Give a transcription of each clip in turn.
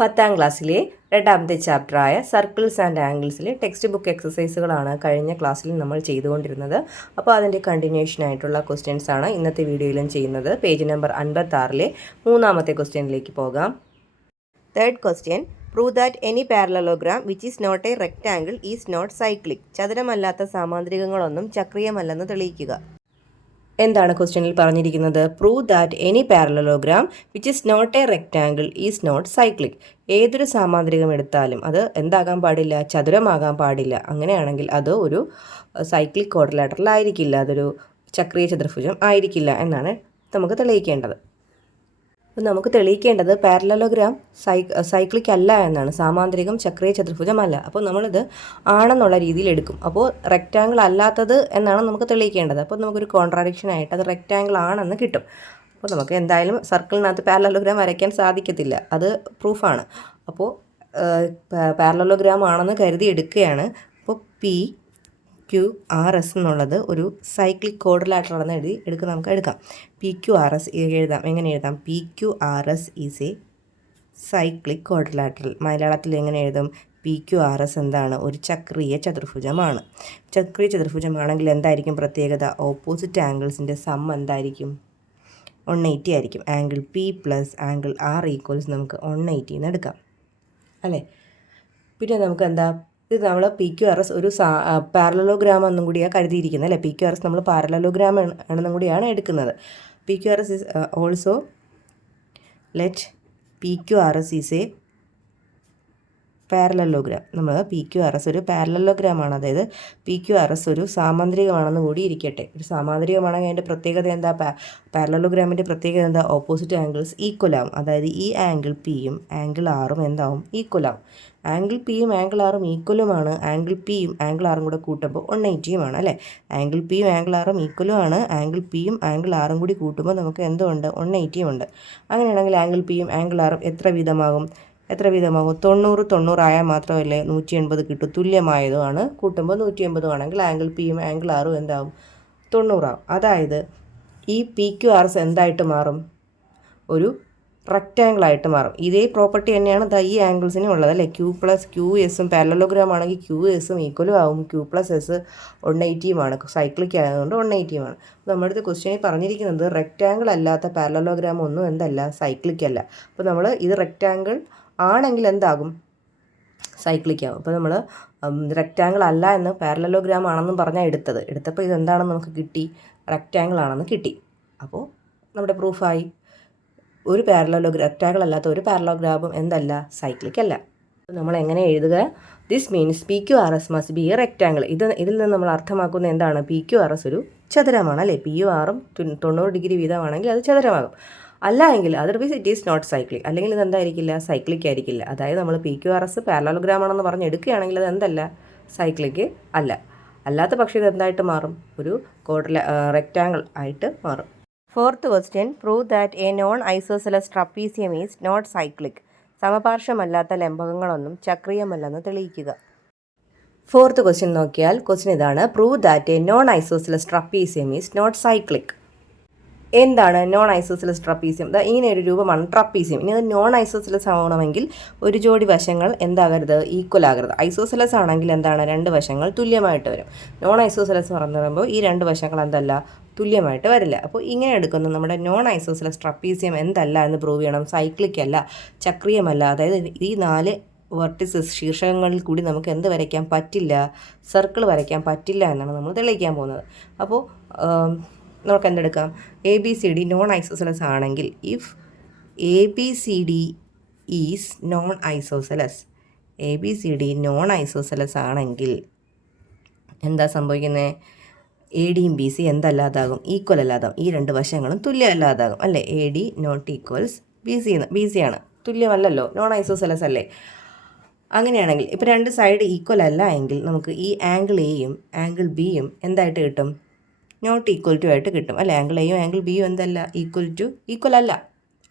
10ാം ക്ലാസ്സിലെ രണ്ടാമത്തെ ചാപ്റ്ററായ circles and ആംഗിൾസിലെ text book എക്സസൈസുകളാണ് കഴിഞ്ഞ ക്ലാസ്സിൽ നമ്മൾ ചെയ്തുകൊണ്ടിരുന്നത്. അപ്പോൾ അതിൻ്റെ കണ്ടിന്യൂഷൻ ആയിട്ടുള്ള ക്വസ്റ്റ്യൻസ് ആണ് ഇന്നത്തെ വീഡിയോയിലും ചെയ്യുന്നത്. പേജ് നമ്പർ 56 മൂന്നാമത്തെ ക്വസ്റ്റ്യനിലേക്ക് പോകാം. Third question, prove that any parallelogram which is not a rectangle is not cyclic. ചതുരമല്ലാത്ത സാമാന്ത്രികങ്ങളൊന്നും ചക്രീയമല്ലെന്ന് തെളിയിക്കുക. എന്താണ് ക്വസ്റ്റ്യനിൽ പറഞ്ഞിരിക്കുന്നത്? Prove that any parallelogram which is not a rectangle is not cyclic. ഏതൊരു സാമാന്ത്രികം എടുത്താലും അത് എന്താകാൻ പാടില്ല? ചതുരമാകാൻ പാടില്ല. അങ്ങനെയാണെങ്കിൽ അത് ഒരു സൈക്ലിക് ക്വാഡ്രിലാറ്ററൽ ആയിരിക്കില്ല, അതൊരു ചക്രീയ ചതുർഭുജം ആയിരിക്കില്ല എന്നാണ് നമുക്ക് തെളിയിക്കേണ്ടത്. നമുക്ക് തെളിയിക്കേണ്ടത് പാരലലോഗ്രാം സൈക്ലിക് അല്ല എന്നാണ്, സാമാന്ത്രികം ചക്രീയ ചതുർഭുജമല്ല. അപ്പോൾ നമ്മളിത് ആണെന്നുള്ള രീതിയിൽ എടുക്കും. അപ്പോൾ റെക്റ്റാങ്കിൾ അല്ലാത്തത് എന്നാണ് നമുക്ക് തെളിയിക്കേണ്ടത്. അപ്പോൾ നമുക്കൊരു കോൺട്രാഡിക്ഷൻ ആയിട്ട് അത് റെക്റ്റാങ്കിൾ ആണെന്ന് കിട്ടും. അപ്പോൾ നമുക്ക് എന്തായാലും സർക്കിളിനകത്ത് പാരലലോഗ്രാം വരയ്ക്കാൻ സാധിക്കത്തില്ല, അത് പ്രൂഫാണ്. അപ്പോൾ പാരലലോഗ്രാം ആണെന്ന് കരുതി എടുക്കുകയാണ്. അപ്പോൾ PQRS എന്നുള്ളത് ഒരു സൈക്ലിക് ക്വാഡ്രിലാറ്ററൽ എന്ന് നമുക്ക് എടുക്കാം. PQRS എഴുതാം. എങ്ങനെ എഴുതാം? PQRS is A cyclic quadrilateral. മലയാളത്തിൽ എങ്ങനെ എഴുതും? PQRS എന്താണ്? ഒരു ചക്രീയ ചതുർഭുജമാണ്. ചക്രീയ ചതുർഭുജമാണെങ്കിൽ എന്തായിരിക്കും പ്രത്യേകത? ഓപ്പോസിറ്റ് ആംഗിൾസിൻ്റെ സം എന്തായിരിക്കും? 180 ആയിരിക്കും. Angle P plus angle R equals നമുക്ക് 180 എന്ന് എടുക്കാം അല്ലേ. പിന്നെ നമുക്ക് എന്താ, ഇത് നമ്മൾ PQRS ഒരു പാരലലോഗ്രാം എന്നും കൂടിയാണ് കരുതിയിരിക്കുന്നത് അല്ലേ. PQRS നമ്മൾ പാരലലോഗ്രാം ആണെന്നും കൂടിയാണ് എടുക്കുന്നത്. PQRS is also let PQRS is A parallelogram. നമ്മൾ PQRS ഒരു പാരലലോഗ്രാമാണ്, അതായത് PQRS ഒരു സാമാന്ത്രികമാണെന്ന് കൂടി ഇരിക്കട്ടെ. ഒരു സാമാന്ത്രികമാണെങ്കിൽ അതിൻ്റെ പ്രത്യേകത എന്താ? പാരലലോഗ്രാമിൻ്റെ പ്രത്യേകത എന്താ? ഓപ്പോസിറ്റ് ആംഗിൾസ് ഈക്വൽ ആവും. അതായത് ഈ ആംഗിൾ Pയും ആംഗിൾ Rഉം എന്താവും? ഈക്വൽ ആവും. ആംഗിൾ Pയും ആംഗിൾ Rഉം ഈക്വലുമാണ്. ആംഗിൾ Pയും ആംഗിൾ Rഉം കൂടെ കൂട്ടുമ്പോൾ 180 അല്ലേ. ആംഗിൾ Pയും ആംഗിൾ Rഉം ഈക്വലുമാണ്. ആംഗിൾ Pയും ആംഗിൾ Rഉം കൂടി കൂട്ടുമ്പോൾ നമുക്ക് എന്തുണ്ട്? 180 ഉണ്ട്. അങ്ങനെയാണെങ്കിൽ ആംഗിൾ Pയും ആംഗിൾ Rഉം എത്ര വീതമാകും? 90 ആയാൽ മാത്രമല്ലേ 180 കിട്ടും. തുല്യമായതുമാണ്. കൂട്ടുമ്പോൾ 180 ആണെങ്കിൽ ആംഗിൾ Pയും ആംഗിൾ Rഉം എന്താവും? 90 ആവും. അതായത് ഈ PQRS എന്തായിട്ട് മാറും? ഒരു റെക്റ്റാങ്കിളായിട്ട് മാറും. ഇതേ പ്രോപ്പർട്ടി തന്നെയാണ് ഈ ആംഗിൾസിനും ഉള്ളത് അല്ലേ. Q പ്ലസ് QSഉം പാരലലോഗ്രാം ആണെങ്കിൽ QSഉം ഈക്വലും ആവും. Q പ്ലസ് S 180 സൈക്ലിക് ആയതുകൊണ്ട് 180 നമ്മുടെ അടുത്ത് ക്വസ്റ്റ്യനിൽ പറഞ്ഞിരിക്കുന്നത് റെക്റ്റാങ്കിൾ അല്ലാത്ത പാരലലോഗ്രാം ഒന്നും എന്തല്ല? സൈക്ലിക് അല്ല. അപ്പോൾ നമ്മൾ ഇത് റെക്റ്റാങ്കിൾ ആണെങ്കിൽ എന്താകും? സൈക്ലിക് ആകും. അപ്പോൾ നമ്മൾ റെക്റ്റാങ്കിൾ അല്ല എന്ന് പാരലലോഗ്രാം ആണെന്നും പറഞ്ഞാൽ എടുത്തപ്പോൾ ഇതെന്താണെന്ന് നമുക്ക് കിട്ടി? റെക്റ്റാങ്കിൾ ആണെന്ന് കിട്ടി. അപ്പോൾ നമ്മുടെ പ്രൂഫായി. ഒരു റെക്റ്റാങ്കിൾ അല്ലാത്ത ഒരു പാരലലോഗ്രാമും എന്തല്ല? സൈക്ലിക് അല്ല. നമ്മൾ എങ്ങനെ എഴുതുക? This means PQRS must be A rectangle. ഇതിൽ നിന്ന് നമ്മൾ അർത്ഥമാക്കുന്നത് എന്താണ്? PQRS ഒരു ചതുരമാണ് അല്ലേ. Pയും Rഉം 90 ഡിഗ്രി വീതമാണെങ്കിൽ അത് ചതുരമാകും. അല്ല എങ്കിൽ otherwise it is not cyclic. അല്ലെങ്കിൽ ഇത് എന്തായിരിക്കില്ല? സൈക്ലിക് ആയിരിക്കില്ല. അതായത് നമ്മൾ PQRS പാരലലോഗ്രാം ആണെന്ന് പറഞ്ഞ് എടുക്കുകയാണെങ്കിൽ അത് എന്തല്ല? സൈക്ലിക് അല്ല. അല്ലാത്ത പക്ഷേ ഇത് എന്തായിട്ട് മാറും? ഒരു റെക്റ്റാങ്കിൾ ആയിട്ട് മാറും. Fourth question, prove that a non isosceles trapezium is not cyclic. സമപാർശ്വമല്ലാത്ത ലംബകങ്ങളൊന്നും ചക്രീയമല്ലെന്ന് തെളിയിക്കുക. ഫോർത്ത് ക്വസ്റ്റ്യൻ നോക്കിയാൽ ക്വസ്റ്റ്യൻ ഇതാണ്, prove that a non isosceles trapezium is not cyclic. എന്താണ് നോൺ ഐസോസെലസ് ട്രപ്പീസിയം? ഇങ്ങനെ ഒരു രൂപമാണ് ട്രപ്പീസിയം. ഇനി അത് നോൺ ഐസോസെലസ് ആവണമെങ്കിൽ ഒരു ജോഡി വശങ്ങൾ എന്താകരുത്? ഈക്വൽ ആകരുത്. ഐസോസെലസ് ആണെങ്കിൽ എന്താണ്? രണ്ട് വശങ്ങൾ തുല്യമായിട്ട് വരും. നോൺ ഐസോസെലസ് പറഞ്ഞു പറയുമ്പോൾ ഈ രണ്ട് വശങ്ങൾ എന്തല്ല? തുല്യമായിട്ട് വരില്ല. അപ്പോൾ ഇങ്ങനെ എടുക്കുന്നു നമ്മുടെ നോൺ ഐസോസെലസ് ട്രപ്പീസിയം എന്തല്ല എന്ന് പ്രൂവ് ചെയ്യണം? സൈക്ലിക് അല്ല, ചക്രീയമല്ല. അതായത് ഈ 4 വെർട്ടിസസ് ശീർഷകങ്ങളിൽ കൂടി നമുക്ക് എന്ത് വരയ്ക്കാൻ പറ്റില്ല? സർക്കിൾ വരയ്ക്കാൻ പറ്റില്ല എന്നാണ് നമ്മൾ തെളിയിക്കാൻ പോകുന്നത്. അപ്പോൾ നമുക്ക് എന്തെടുക്കാം? ABCD നോൺ ഐസോസെലസ് ആണെങ്കിൽ if ABCD is known isosceles, ABCD non isosceles ആണെങ്കിൽ എന്താ സംഭവിക്കുന്നത്? ADയും BC എന്തല്ലാതാകും? ഈക്വൽ അല്ലാതാകും. ഈ രണ്ട് വശങ്ങളും തുല്യമല്ലാതാകും അല്ലേ. AD നോട്ട് ഈക്വൽസ് BC ആണ്, തുല്യമല്ലല്ലോ, നോൺ ഐസോസെലസ് അല്ലേ. അങ്ങനെയാണെങ്കിൽ ഇപ്പോൾ രണ്ട് സൈഡ് ഈക്വൽ അല്ല എങ്കിൽ നമുക്ക് ഈ ആംഗിൾ Aയും ആംഗിൾ Bയും എന്തായിട്ട് കിട്ടും? നോട്ട് ഈക്വൽ ടു ആയിട്ട് കിട്ടും അല്ലേ. ആംഗിൾ Aയും ആംഗിൾ Bയും എന്തല്ല? ഈക്വൽ അല്ല.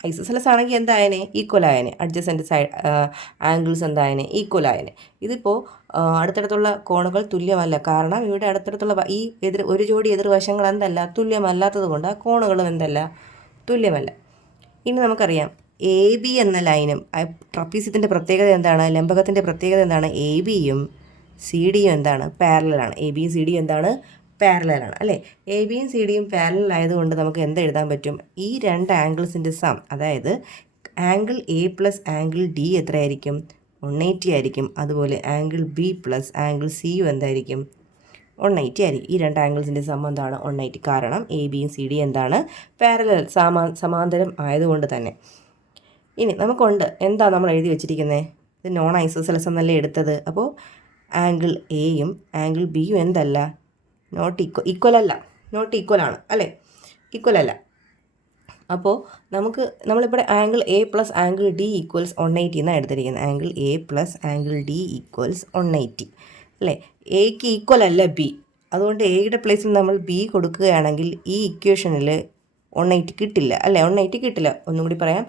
ഐസോസെലസ് ആണെങ്കിൽ എന്തായനെ? ഈക്വൽ ആയനെ. അഡ്ജസൻറ്റ് സൈഡ് ആംഗിൾസ് എന്തായനെ? ഈക്വൽ ആയനെ. ഇതിപ്പോൾ അടുത്തടുത്തുള്ള കോണുകൾ തുല്യമല്ല, കാരണം ഇവിടെ അടുത്തടുത്തുള്ള ഈ ഒരു ജോഡി എതിർവശങ്ങൾ എന്തല്ല? തുല്യമല്ലാത്തത് കൊണ്ട് ആ കോണുകളും എന്തല്ല? തുല്യമല്ല. ഇനി നമുക്കറിയാം എ ബി എന്ന ലൈനും ട്രപ്പീസ്യത്തിൻ്റെ പ്രത്യേകത എന്താണ്, ലംബകത്തിൻ്റെ പ്രത്യേകത എന്താണ്, എ ബിയും സി ഡിയും എന്താണ്, പാരലലാണ്. എ ബിയും സി ഡിയും എന്താണ്, പാരലലാണ് അല്ലേ. എ ബിയും സി ഡിയും പാരലൽ ആയതുകൊണ്ട് നമുക്ക് എന്ത് എഴുതാൻ പറ്റും, ഈ രണ്ട് ആംഗിൾസിൻ്റെ സം, അതായത് angle A plus angle D എത്രയായിരിക്കും, 180 ആയിരിക്കും. അതുപോലെ ആംഗിൾ ബി പ്ലസ് ആംഗിൾ സിയും എന്തായിരിക്കും, 180 ആയിരിക്കും. ഈ രണ്ട് ആംഗിൾസിൻ്റെ സം എന്താണ്, 180. കാരണം എ ബിയും സി ഡിയും എന്താണ്, പാരലൽ സമാന്തരം ആയതുകൊണ്ട് തന്നെ. ഇനി നമുക്കുണ്ട് എന്താ നമ്മൾ എഴുതി വെച്ചിരിക്കുന്നത്, ഇത് നോൺ ഐസോസെലസ് എന്നല്ലേ എടുത്തത്. അപ്പോൾ ആംഗിൾ എയും ആംഗിൾ ബിയും എന്തല്ല, ഈക്വൽ അല്ല, നോട്ട് ഈക്വൽ ആണ് അല്ലേ, ഈക്വൽ അല്ല. അപ്പോൾ നമ്മളിവിടെ angle A plus angle D equals 180 എന്നാണ് എടുത്തിരിക്കുന്നത്. Angle A plus angle D equals 180 അല്ലേ. എക്ക് ഈക്വൽ അല്ല ബി, അതുകൊണ്ട് എയുടെ പ്ലേസിൽ നമ്മൾ ബി കൊടുക്കുകയാണെങ്കിൽ ഈ ഇക്വേഷനിൽ 180 കിട്ടില്ല അല്ലേ, 180 കിട്ടില്ല. ഒന്നും കൂടി പറയാം,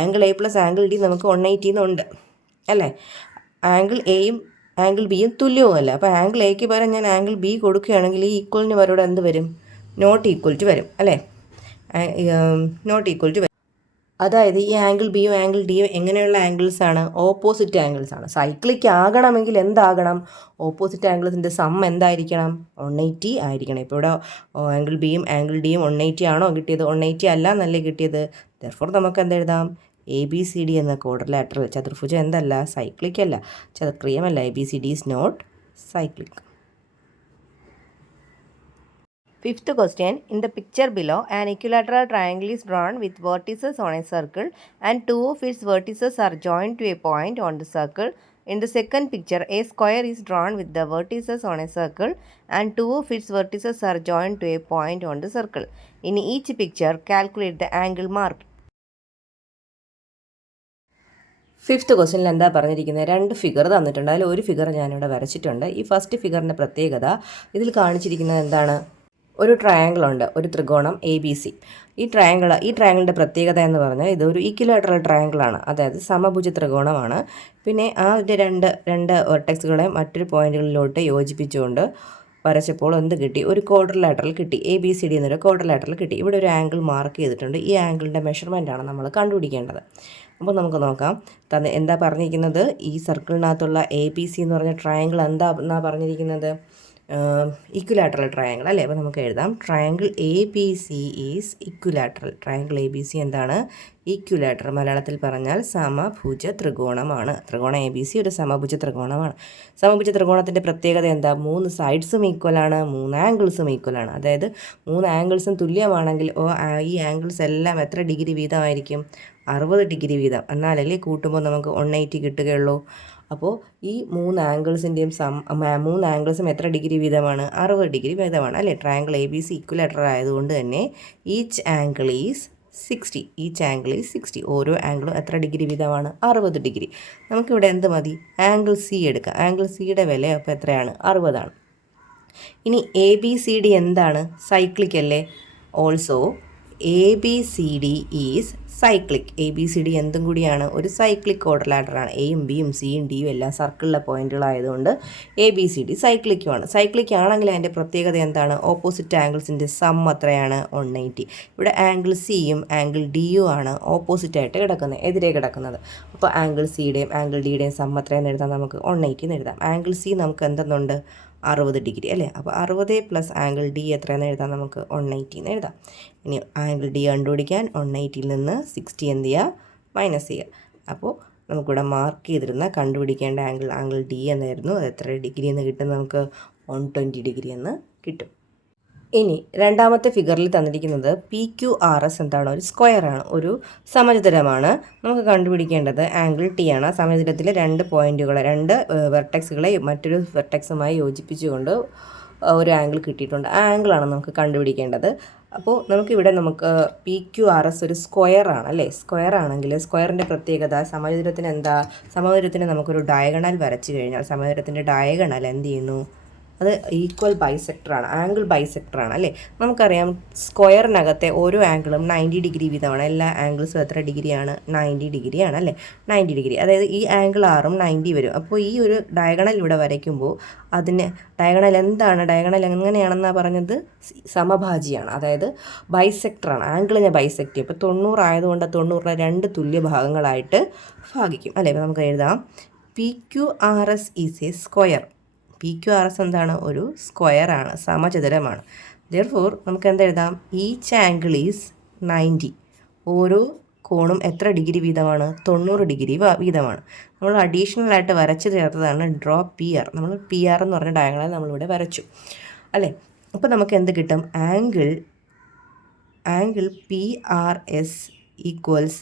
angle A plus angle D നമുക്ക് 180 എന്നുണ്ട് അല്ലേ. ആംഗിൾ എയും ആംഗിൾ ബിയും തുല്യവുമല്ല. അപ്പോൾ ആംഗിൾ എക്ക് പകരം ഞാൻ ആംഗിൾ ബി കൊടുക്കുകയാണെങ്കിൽ ഈ ഈക്വലിന് പകരം എന്ത് വരും, നോട്ട് ഈക്വൽ ടു വരും അല്ലേ, നോട്ട് ഈക്വൽ ടു വരും. അതായത് ഈ ആംഗിൾ ബിയും ആംഗിൾ ഡിയും എങ്ങനെയുള്ള ആംഗിൾസ് ആണ്, ഓപ്പോസിറ്റ് ആംഗിൾസ് ആണ്. സൈക്ലിക് ആകണമെങ്കിൽ എന്താകണം, ഓപ്പോസിറ്റ് ആംഗിൾസിൻ്റെ സം എന്തായിരിക്കണം, 180 ആയിരിക്കണം. ഇപ്പോൾ ഇവിടെ ആംഗിൾ ബിയും ആംഗിൾ ഡിയും 180 ആണോ കിട്ടിയത്, 180 അല്ല എന്നല്ലേ കിട്ടിയത്. ദെർഫോർ നമുക്ക് എന്തെഴുതാം, എ ബി സി ഡി എന്ന ക്വാഡ്രിലാറ്ററൽ ചതുർഭുജം എന്തല്ല, സൈക്ലിക് അല്ല, ചതുർക്രിയമല്ല. A B C D is not cyclic. Fifth question, in the picture below, an equilateral triangle is drawn with vertices on a circle and two of its vertices are joined to a point on the circle. In the second picture, a square is drawn with the vertices on a circle and two of its vertices are joined to a point on the circle. In each picture, calculate the angle marked. Fifth ക്വസ്റ്റ്യനിൽ എന്താ പറഞ്ഞിരിക്കുന്നത്, രണ്ട് figure തന്നിട്ടുണ്ട്. അതിൽ ഒരു figure ഞാനിവിടെ വരച്ചിട്ടുണ്ട്. ഈ ഫസ്റ്റ് ഫിഗറിൻ്റെ പ്രത്യേകത, ഇതിൽ കാണിച്ചിരിക്കുന്നത് എന്താണ്, ഒരു ട്രയാങ്കിൾ ഉണ്ട്, ഒരു ത്രികോണം എ ബി സി. ഈ ട്രയാങ്കിളിൻ്റെ പ്രത്യേകത എന്ന് പറഞ്ഞാൽ ഇതൊരു ഈക്വിലാറ്ററൽ ട്രയാങ്കിളാണ്, അതായത് സമഭുജ ത്രികോണമാണ്. പിന്നെ ആ രണ്ട് വെർട്ടെക്സുകളെ മറ്റൊരു പോയിന്റുകളിലോട്ട് യോജിപ്പിച്ചുകൊണ്ട് വരച്ചപ്പോൾ എന്ത് കിട്ടി, ഒരു ക്വാഡ്രിലാറ്ററൽ കിട്ടി. എ ബി സി ഡി എന്നൊരു ക്വാഡ്രിലാറ്ററൽ കിട്ടി. ഇവിടെ ഒരു ആംഗിൾ മാർക്ക് ചെയ്തിട്ടുണ്ട്. ഈ ആംഗിളിൻ്റെ മെഷർമെൻറ്റാണ് നമ്മൾ കണ്ടുപിടിക്കേണ്ടത്. അപ്പോൾ നമുക്ക് നോക്കാം എന്താ പറഞ്ഞിരിക്കുന്നത്. ഈ സർക്കിളിനകത്തുള്ള എ ബി സി എന്ന് പറഞ്ഞ ട്രയാങ്കിൾ എന്നാ പറഞ്ഞിരിക്കുന്നത്, ഇക്വിലാറ്ററൽ ട്രയാങ്കിൾ അല്ലേ. അപ്പോൾ നമുക്ക് എഴുതാം, triangle A B C is equilateral. Triangle A B C എന്താണ്, ഇക്വിലാറ്ററൽ. മലയാളത്തിൽ പറഞ്ഞാൽ സമഭുജ ത്രികോണമാണ്. ത്രികോണം എ ബി സി ഒരു സമഭുജ ത്രികോണമാണ്. സമഭുജ ത്രികോണത്തിൻ്റെ പ്രത്യേകത എന്താ, 3 സൈഡ്സും ഈക്വലാണ്, 3 ആംഗിൾസും ഈക്വലാണ്. അതായത് 3 ആംഗിൾസും തുല്യമാണെങ്കിൽ ഈ ആംഗിൾസ് എല്ലാം എത്ര ഡിഗ്രി വീതമായിരിക്കും, 60 ഡിഗ്രി വീതം. എന്നാലല്ലേ കൂട്ടുമ്പോൾ നമുക്ക് 180 കിട്ടുകയുള്ളൂ. അപ്പോൾ ഈ 3 ആംഗിൾസിൻ്റെയും 3 ആംഗിൾസും എത്ര ഡിഗ്രി വീതമാണ്, 60 ഡിഗ്രി വീതമാണ് അല്ലേ. Triangle A B C equilateral ആയതുകൊണ്ട് തന്നെ ഈച്ച് ആംഗിൾ ഈസ് 60. ഓരോ ആംഗിളും എത്ര ഡിഗ്രി വീതമാണ്, 60 ഡിഗ്രി. നമുക്കിവിടെ എന്ത് മതി, ആംഗിൾ സി എടുക്കാം. ആംഗിൾ സിയുടെ വില അപ്പോൾ എത്രയാണ്, 60 ആണ്. ഇനി എ ബി സി ഡി എന്താണ്, സൈക്ലിക് അല്ലേ. Also A B C D is cyclic. A B C D എന്തും കൂടിയാണ്, ഒരു സൈക്ലിക് ക്വാഡ്രിലാറ്ററാണ്. എയും ബിയും സിയും ഡിയും എല്ലാം സർക്കിളിലെ പോയിന്റുകളായതുകൊണ്ട് എ ബി സി ഡി സൈക്ലിക്കുമാണ്. സൈക്ലിക് ആണെങ്കിൽ അതിൻ്റെ പ്രത്യേകത എന്താണ്, ഓപ്പോസിറ്റ് ആംഗിൾസിൻ്റെ സം എത്രയാണ്, 180. ഇവിടെ ആംഗിൾ സിയും ആംഗിൾ ഡിയും ആണ് ഓപ്പോസിറ്റായിട്ട് കിടക്കുന്നത്, എതിരെ കിടക്കുന്നത്. അപ്പോൾ ആംഗിൾ സിയുടെയും ആംഗിൾ ഡിയുടെയും സം എത്രയെന്ന് എഴുതാം, നമുക്ക് 180 എന്ന് എഴുതാം. ആംഗിൾ സി നമുക്ക് എന്തെന്നുണ്ട്, 60 ഡിഗ്രി അല്ലേ. അപ്പോൾ 60 പ്ലസ് ആംഗിൾ ഡി എത്രയെന്ന് എഴുതാം, നമുക്ക് 180 എന്ന് എഴുതാം. ഇനി ആംഗിൾ ഡി കണ്ടുപിടിക്കാൻ 180യിൽ നിന്ന് 60 എന്ത് ചെയ്യുക, മൈനസ് ചെയ്യുക. അപ്പോൾ നമുക്കിവിടെ മാർക്ക് ചെയ്തിരുന്ന കണ്ടുപിടിക്കേണ്ട ആംഗിൾ ഡി എന്നായിരുന്നു. അത് എത്ര ഡിഗ്രി എന്ന് കിട്ടും, നമുക്ക് 120 ഡിഗ്രി എന്ന് കിട്ടും. ഇനി രണ്ടാമത്തെ ഫിഗറിൽ തന്നിരിക്കുന്നത് പി ക്യു ആർ എസ് എന്താണ്, ഒരു സ്ക്വയറാണ്, ഒരു സമചതുരമാണ്. നമുക്ക് കണ്ടുപിടിക്കേണ്ടത് ആംഗിൾ ടി ആണ്. സമചതുരത്തിലെ രണ്ട് വെർട്ടെക്സുകളെ മറ്റൊരു വെർട്ടെക്സുമായി യോജിപ്പിച്ചുകൊണ്ട് ഒരു ആംഗിൾ കിട്ടിയിട്ടുണ്ട്. ആ ആംഗിളാണ് നമുക്ക് കണ്ടുപിടിക്കേണ്ടത്. അപ്പോൾ നമുക്ക് പി ക്യു ആർ എസ് ഒരു സ്ക്വയറാണ് അല്ലേ. സ്ക്വയർ ആണെങ്കിൽ സ്ക്വയറിൻ്റെ പ്രത്യേകത, സമചതുരത്തിന് നമുക്കൊരു ഡയഗണൽ വരച്ചു കഴിഞ്ഞാൽ സമചതുരത്തിൻ്റെ ഡയഗണൽ എന്ത് ചെയ്യുന്നു, അത് ഈക്വൽ ബൈസെക്ടറാണ്, ആംഗിൾ ബൈസെക്ടറാണ് അല്ലേ. നമുക്കറിയാം സ്ക്വയറിനകത്തെ ഓരോ ആംഗിളും 90 ഡിഗ്രി വീതമാണ്. എല്ലാ ആംഗിൾസും എത്ര ഡിഗ്രിയാണ്? 90 ഡിഗ്രിയാണ് അല്ലേ. 90 ഡിഗ്രി, അതായത് ഈ ആംഗിൾ ആറും 90 വരും. അപ്പോൾ ഈ ഒരു ഡയഗണൽ ഇവിടെ വരയ്ക്കുമ്പോൾ അതിന് ഡയഗണൽ എന്താണ്? ഡയഗണൽ എങ്ങനെയാണെന്നാണ് പറഞ്ഞത്? സമഭാജിയാണ്, അതായത് ബൈസെക്ടറാണ്, ആംഗിളിനെ ബൈസെക്ട് ചെയ്യും. ഇപ്പോൾ 90 ആയതുകൊണ്ട് 90 രണ്ട് തുല്യ ഭാഗങ്ങളായിട്ട് ഭാഗിക്കും അല്ലേ. ഇപ്പോൾ നമുക്ക് എഴുതാം PQRS is A square. PQRS എന്താണ്? ഒരു സ്ക്വയറാണ്, സമചതുരമാണ്. Therefore നമുക്ക് എന്തെഴുതാം? Each angle is 90. ഓരോ കോണും എത്ര ഡിഗ്രി വീതമാണ്? 90 ഡിഗ്രി വീതമാണ്. നമ്മൾ അഡീഷണൽ ആയിട്ട് വരച്ച് ചേർത്തതാണ് ഡ്രോ PR. നമ്മൾ PR എന്ന് പറഞ്ഞ ഡയഗണൽ നമ്മളിവിടെ വരച്ചു അല്ലേ. അപ്പോൾ നമുക്ക് എന്ത് കിട്ടും? ആംഗിൾ PRS ഈക്വൽസ്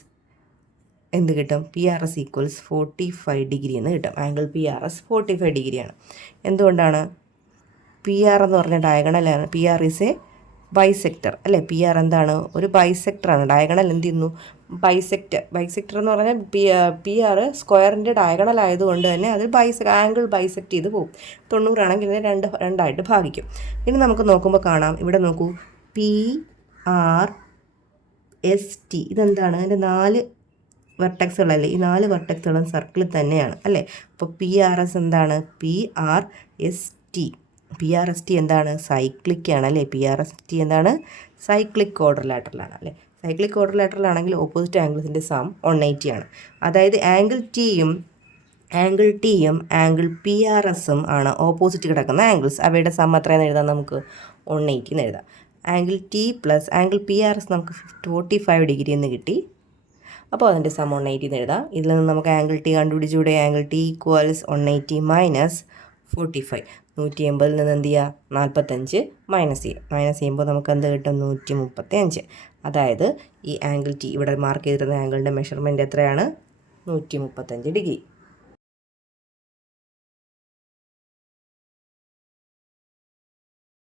എന്ത് കിട്ടും? PRS ഈക്വൽസ് 45 ഡിഗ്രി എന്ന് കിട്ടും. ആംഗിൾ PRS 45 ഡിഗ്രിയാണ്. എന്തുകൊണ്ടാണ്? PR എന്ന് പറഞ്ഞ ഡയഗണലാണ്. PR ഈസ് എ ബൈസെക്ടർ അല്ലേ. PR എന്താണ്? ഒരു ബൈസെക്ടറാണ്. ഡയഗണൽ എന്ത് ചെയ്യുന്നു? ബൈസെക്ടർ എന്ന് പറഞ്ഞാൽ PR സ്ക്വയറിൻ്റെ ഡയഗണൽ ആയതുകൊണ്ട് തന്നെ അത് ആംഗിൾ ബൈസെക്ട് ചെയ്ത് പോകും. 90 ആണെങ്കിൽ ഇതിനെ രണ്ടായിട്ട് ഭാഗിക്കും. ഇനി നമുക്ക് നോക്കുമ്പോൾ കാണാം, ഇവിടെ നോക്കൂ, PRST ഇതെന്താണ്? അതിൻ്റെ 4 വെർട്ടെക്സുകളല്ലേ. ഈ 4 വെർട്ടെക്സുകളും സർക്കിളിൽ തന്നെയാണ് അല്ലേ. അപ്പോൾ PRS എന്താണ്? PRST എന്താണ്? സൈക്ലിക് ആണ് അല്ലേ. PRST എന്താണ്? സൈക്ലിക് ക്വാഡ്രിലാറ്ററലാണ് അല്ലേ. സൈക്ലിക് ക്വാഡ്രിലാറ്ററലാണെങ്കിൽ ഓപ്പോസിറ്റ് ആംഗിൾസിൻ്റെ സം 180 ആണ്. അതായത് ആംഗിൾ ടിയും ആംഗിൾ PRSഉം ആണ് ഓപ്പോസിറ്റ് കിടക്കുന്ന ആംഗിൾസ്. അവയുടെ സം എത്രയെന്ന് എഴുതാം? നമുക്ക് 180 എന്ന് എഴുതാം. Angle T plus angle PRS നമുക്ക് 45 ഡിഗ്രി എന്ന് കിട്ടി. അപ്പോൾ അതിൻ്റെ സം 180 എന്ന് എഴുതാം. ഇതിൽ നിന്ന് നമുക്ക് ആംഗിൾ ടി കണ്ടുപിടിച്ചൂടെ? Angle T equals 180 minus 45. 180 നിന്ന് എന്ത് ചെയ്യുക? 45 മൈനസ് ചെയ്യുമ്പോൾ നമുക്ക് എന്ത് കിട്ടും? 135. അതായത് ഈ ആംഗിൾ ടി ഇവിടെ മാർക്ക് ചെയ്തിരുന്ന ആംഗിളിൻ്റെ മെഷർമെൻറ്റ് എത്രയാണ്? 135 ഡിഗ്രി.